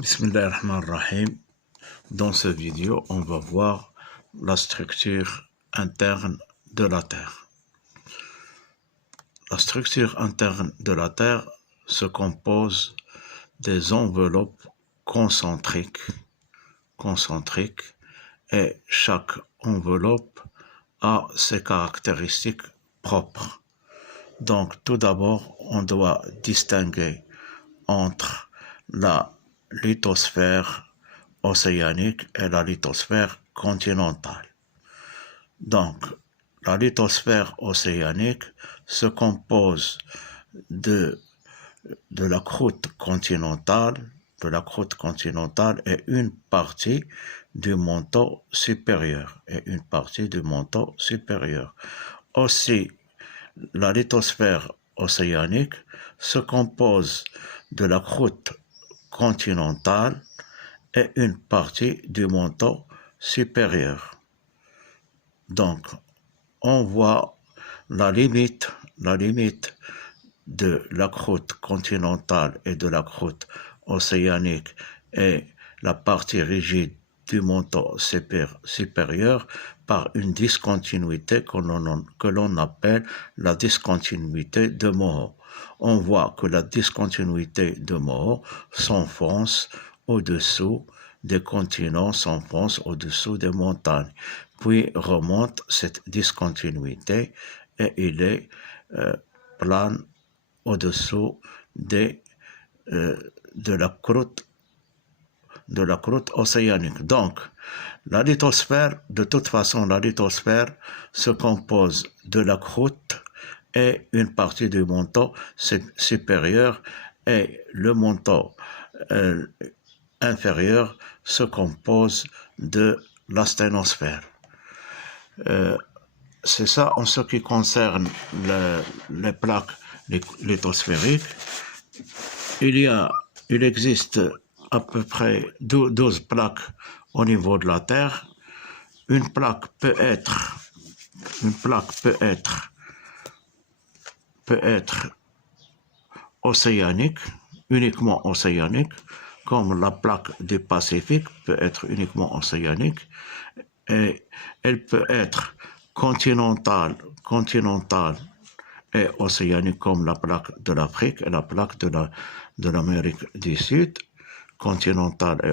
Bismillahirrahmanirrahim. Dans cette vidéo, on va voir la structure interne de la Terre. La structure interne de la Terre se compose des enveloppes concentriques et chaque enveloppe a ses caractéristiques propres. Donc tout d'abord, on doit distinguer entre la lithosphère océanique et la lithosphère continentale. Donc, la lithosphère océanique se compose de la croûte continentale, et une partie du manteau supérieur, Aussi, la lithosphère océanique se compose de la croûte continentale et une partie du manteau supérieur. Donc, on voit la limite de la croûte continentale et de la croûte océanique et la partie rigide du manteau supérieur par une discontinuité que l'on appelle la discontinuité de Moho. On voit que la discontinuité de Moho s'enfonce au-dessous des continents, s'enfonce au-dessous des montagnes, puis remonte cette discontinuité et il est plane au-dessous de la croûte océanique. Donc, la lithosphère se compose de la croûte et une partie du manteau supérieur, et le manteau inférieur se compose de la sténosphère. C'est ça en ce qui concerne les plaques lithosphériques. Il existe à peu près 12 plaques au niveau de la Terre. Une plaque peut être océanique, uniquement océanique, comme la plaque du Pacifique peut être uniquement océanique, et elle peut être continentale et océanique, comme la plaque de l'Afrique et la plaque de l'Amérique du Sud, continentale et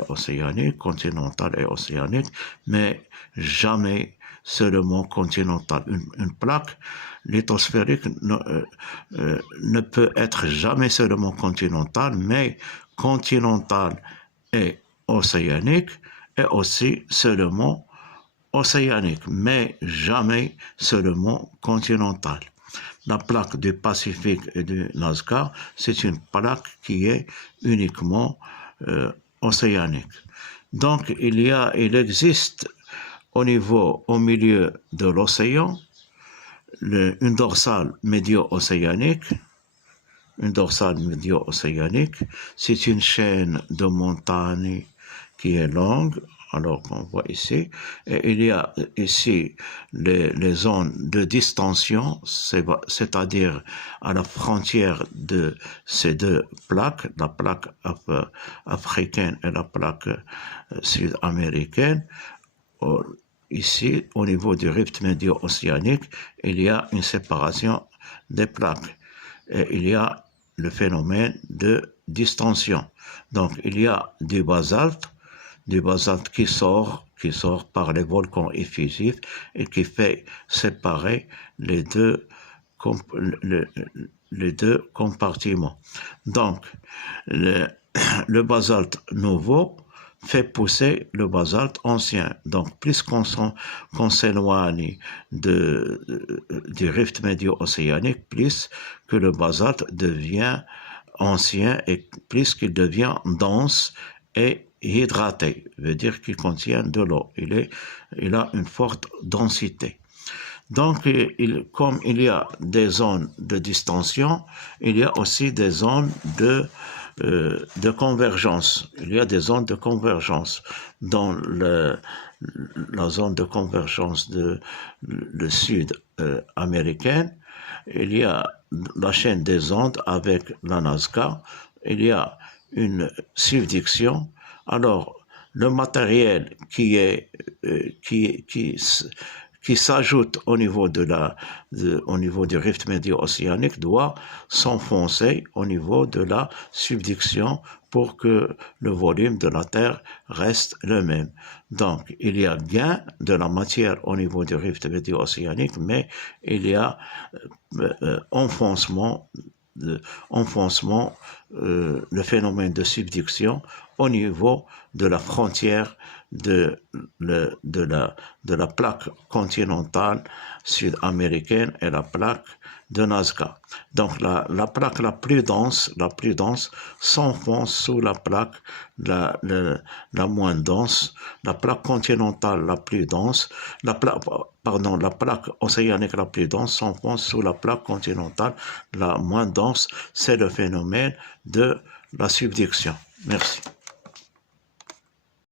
océanique, mais jamais seulement continentale. Une plaque lithosphérique ne peut être jamais seulement continentale, mais continentale et océanique, et aussi seulement océanique, mais jamais seulement continentale. La plaque du Pacifique et du Nazca, c'est une plaque qui est uniquement océanique. Donc, il existe au milieu de l'océan, une dorsale médio-océanique. C'est une chaîne de montagnes qui est longue, alors qu'on voit ici, et il y a ici les zones de distension, c'est-à-dire à la frontière de ces deux plaques, la plaque africaine et la plaque sud-américaine. Ici, au niveau du rift médio-océanique, il y a une séparation des plaques, et il y a le phénomène de distension. Donc, il y a du basalte qui sort par les volcans effusifs et qui fait séparer les deux compartiments. Donc, le basalte nouveau fait pousser le basalte ancien. Donc, plus qu'on s'éloigne du rift médio-océanique, plus que le basalte devient ancien et plus qu'il devient dense et hydraté, veut dire qu'il contient de l'eau. Il a une forte densité. Donc, comme il y a des zones de distension, il y a aussi des zones de convergence. Il y a des zones de convergence. Dans la zone de convergence de le sud américaine, il y a la chaîne des Andes avec la Nazca. Il y a une subduction, alors le matériel qui s'ajoute au niveau au niveau du rift médio-océanique doit s'enfoncer au niveau de la subduction pour que le volume de la Terre reste le même. Donc, il y a gain de la matière au niveau du rift médio-océanique, mais il y a enfoncement, le phénomène de subduction au niveau de la frontière de la plaque continentale sud-américaine et la plaque de Nazca. Donc la plaque la plus dense s'enfonce sous la plaque la moins dense, la plaque continentale la plus dense, la plaque océanique la plus dense s'enfonce sous la plaque continentale la moins dense. C'est le phénomène de la subduction. Merci.